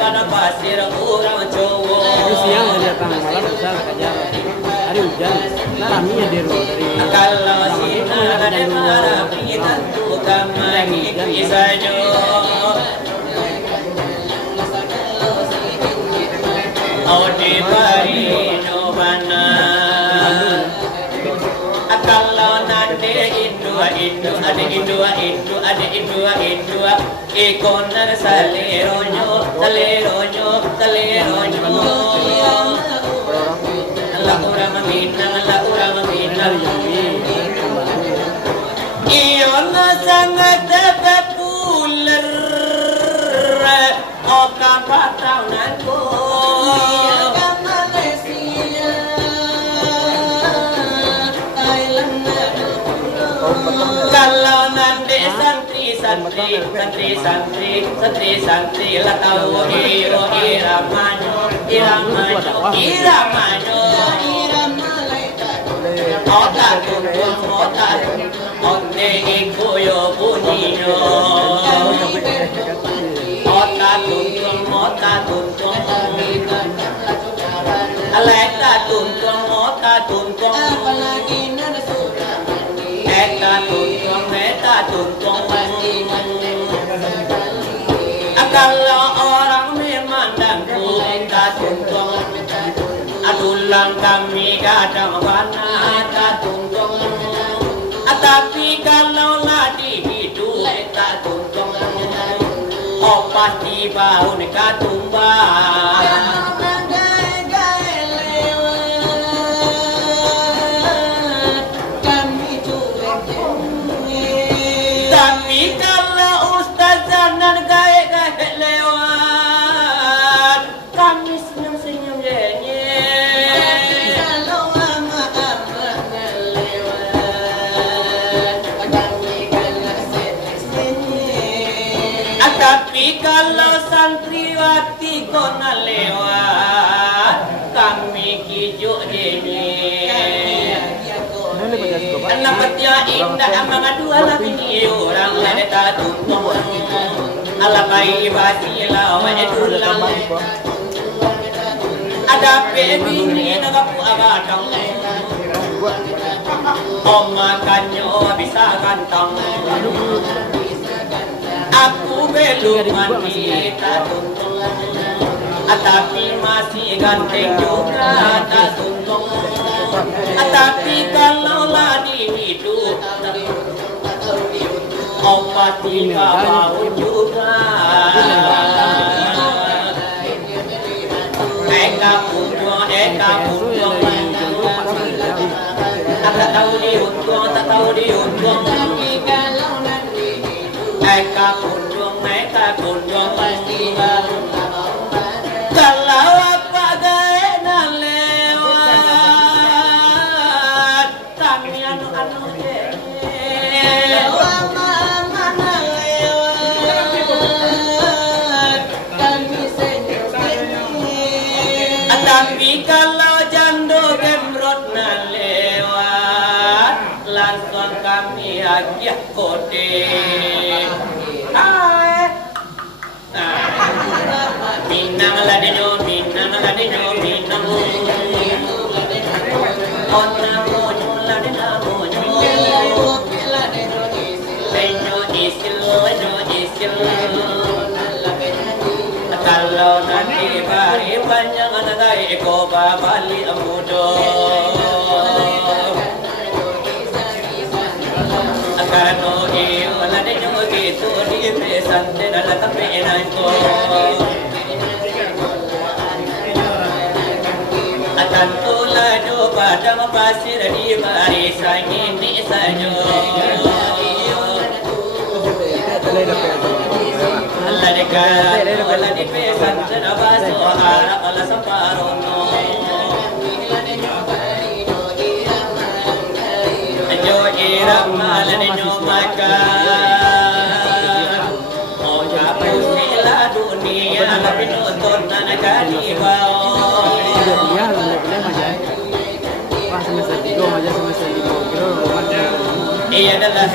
tanah pasir kurang cowok. Hari siang dia datang, malam bisa kejar. Hari hujan, nah raminya di rumah dari. Kalau sinar ada marah, kita tuh kamari kisahnya. Oh di Parino mana? Kalau nade indua ikonar saleronyo Allah urang minang iona sangat populer oka patahunan ko kalau nanti santri latau iramanyo otak onde ikuyo bunyiyo otak tuntung aleta tuntung apalagi nada sudah eta tuntung kalau orang memandangku eta tuntung adulang kami kadang mana tuntung tapi kalau lagi hidup eta tuntung oh pasti bau nikah tumbang tapi kalau ustazah dan gae-gae lewat kami senyum-senyum nyanyi kalau ama-ama lewat kami galak senyum tapi kalau santriwati kona lewat kami kijuk nyanyi anak petia indah amang dua lagi orang ladeta tumpong ala kai basila wa edulang ada pebini nagapu agatang omakanyo bisa gantang aku belum mandi tak tumpong tapi masih ganteng juga tak tumpong tapi kalau lagi hidup oh pasti bau juga eka punya tak tahu diuntung eka punya pasti bau kalau apa gaya lewat kami anu mana lewat kami senyum tapi kalau jando gemrot na lewat langsung kami agiah kode minang ladino ona monyo ladina monyo lenyo isil kalau nanti bari panjang nagai eko babali amudo akano iyo ladino gitu di pesante nala tapi enanko akan ulado pada pasir di barisan ini saja Allah dekat Allah di pesan tenabaso harap Allah separono ayo irama ladino makan oh jabu sila dunia tapi nonton nakani bau iya adalah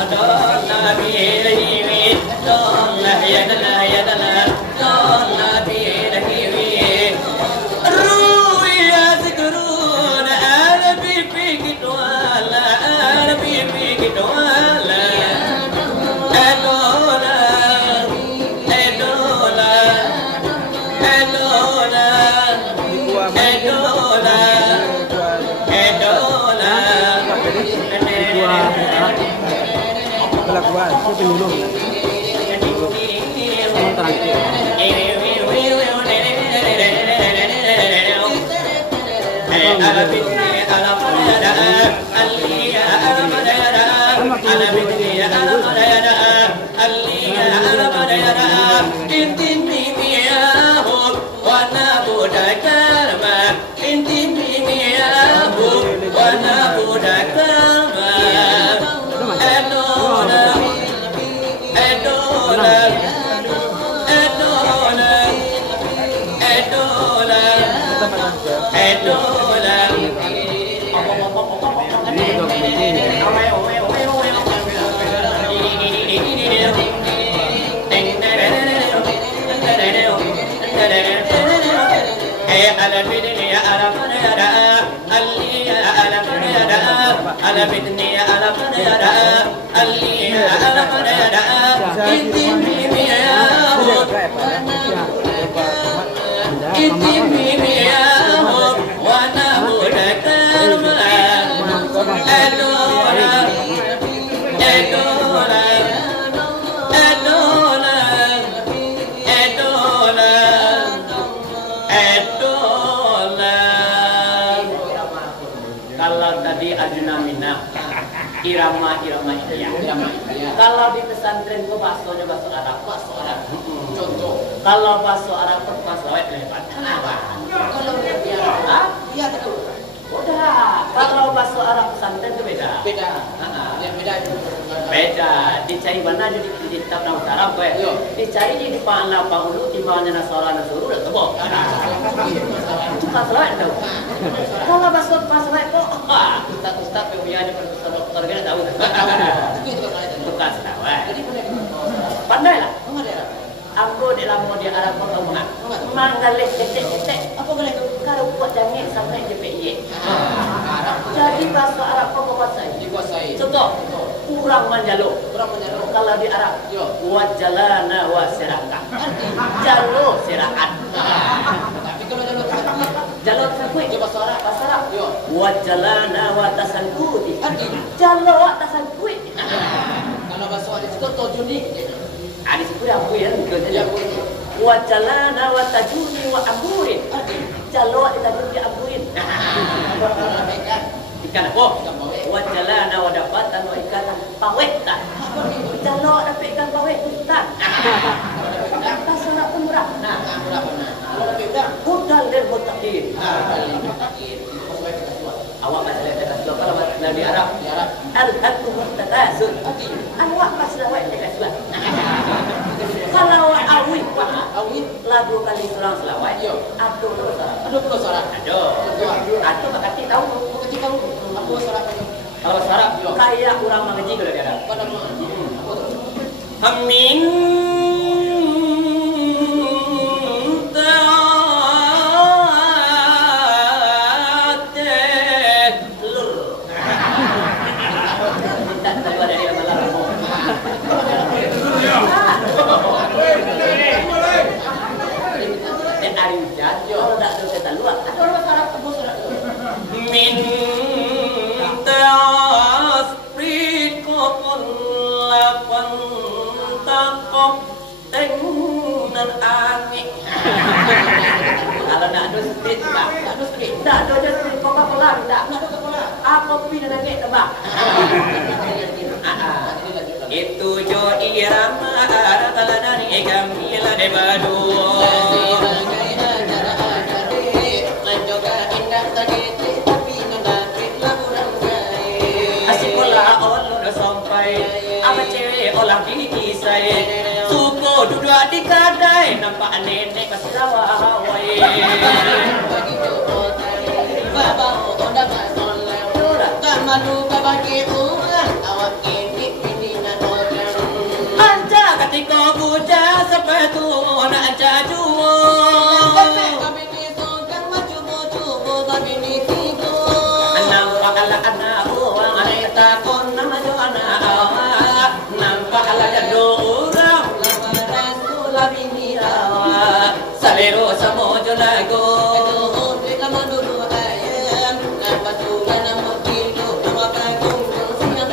adon nabi don ya adalah Kelakuan, itu penyuluh. Orang terakhir. Irama India. Kalau di pesantren itu bahasanya bahasa Arab. Contoh. Kalau bahasa Arab itu bahasa lebat. Kenapa? Kalau dia iya betul. Udah. Kalau bahasa Arab pesantren itu beda. Beda. Beda. Dicari mana di kitab bahasa Arab gue. Dicari di Pa'ala Pa'ulu di mana Nasara Nasuru dan tebok. Itu bahasa lebat tahu. Kalau bahasa lebat itu ustaz yang punya pergi tahu. Tukar senawai. Pandai lah. Aku di lamu di Arab pertemuan. Manggalih cetek. Apa boleh kalau buat jangit sampai JPY. Jadi bahasa Arab kau kuasai. Contoh, kurang menjalo. Kalau di Arab, buat jalana wa sirakat. Jalo sirakat. Tapi kalau jalo takui bahasa Arab. Buat jalana wa tasankuti. Jalo wa tasankui. Kalau bahasa Arab itu tojuni. Ada sepuluh aku ya, wajalana watajuni wa amurin, jalo watajuni amurin. Ikan apa? Wajalana wadapatan wa ikatan pawetan. Jalo dapat ikan pawetan. Pasal pemurah. Budal dan mutakin. Awak masih ada kalau di Arab. Al-haqqu mutakasur. Awak masih ada dekat kalau awit lagu kali surang selawat aduh suara aduh makati tahu aku suara kalau suara kayak orang mengaji kalau dia ada amin kalau nak ada street tak ada street Coca-Cola tak apa pun nak tebak itu jo irama kala dari kamila de badu asikola udah sampai apa cewek olah gigi saya duduk di kadai nampak nenek masih lawai baba onda masola kamanu babaki uang awak ini pindina nodan anja ketika buja sepatu nak jaju kami ni sokan maju maju kami ni tigo nampak ala anak uang Aneta kon nama Joana awa nampak ala dora la bini awa salero samo jolago lama dulu ayam apa tu nama kilo nama kagum siang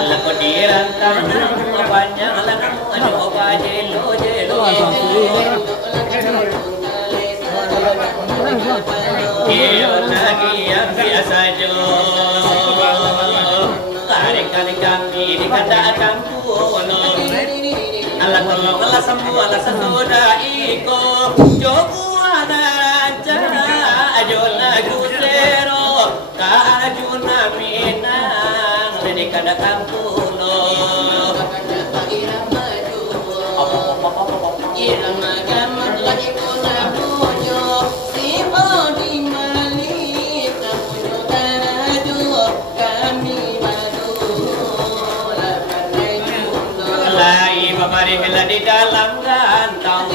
Allah kodiran tanam banyak lana anu bajelo jelo iyo lagi yang biasa jo tarik kali kami di kata kampung Allah tolong Allah semua Allah sesudah iko joku ada rancana ajo lagu sero kajuna minang di kata kampung irama gamat lagi kona punya si odi malik kamu taraju kami madu lai babari hela di dalam gantang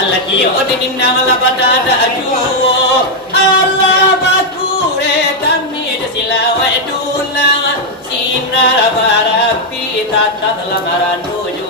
Allah kio dininna malabada ajuo Allah bakure kami silawa edula sinar barapi tatap lamaran nuju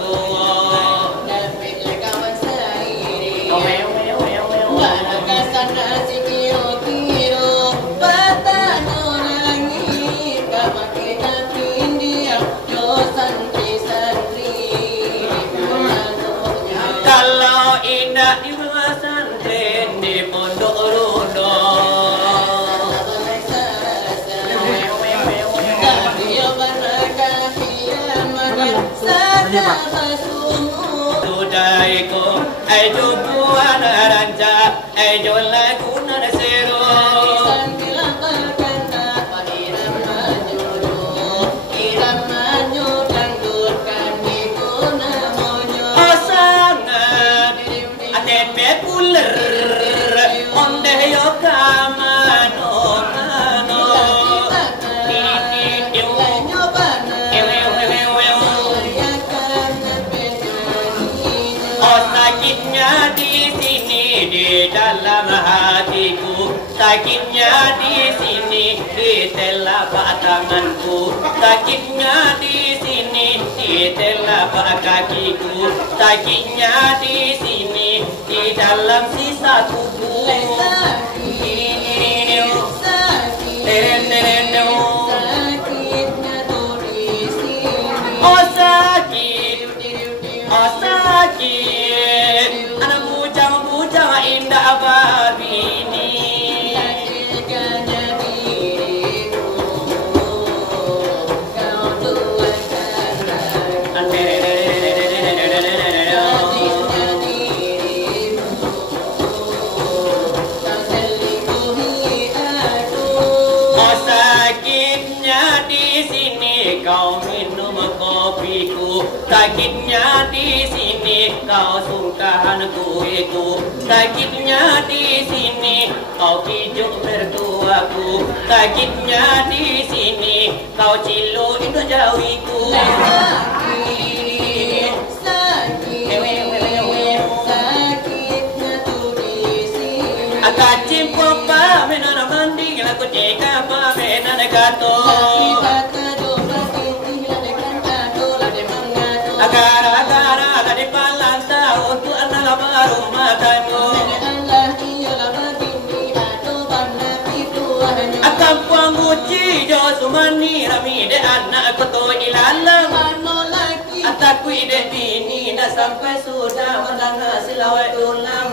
kalau indah di pesantren di pondok rondo Tudaiku ayo buan ranca ayo lagu nasero dalam hatiku sakitnya di sini di telapak tanganku sakitnya di sini di telapak kakiku sakitnya di sini di dalam sisa tubuh sakitnya tuh di sini oh sakit anak bujang indah babini sakitnya dirimu kau tuakan sakitnya dirimu kau selingkuhi aku oh sakitnya di sini kau minum kopiku sakitnya di sini kau sungkahan kueku sakitnya di sini kau pijuk mertuaku sakitnya di sini kau cilu itu jauhiku sakitnya tuh di sini agak cimpok pamenan mandi laku ceka pamenan gato agar-agar ada di palanta untuk anak baru matanya akan puamuci jo sumani rami de anak koto ilalang ataku ide bini dah sampai sudah mendengar silawai ulang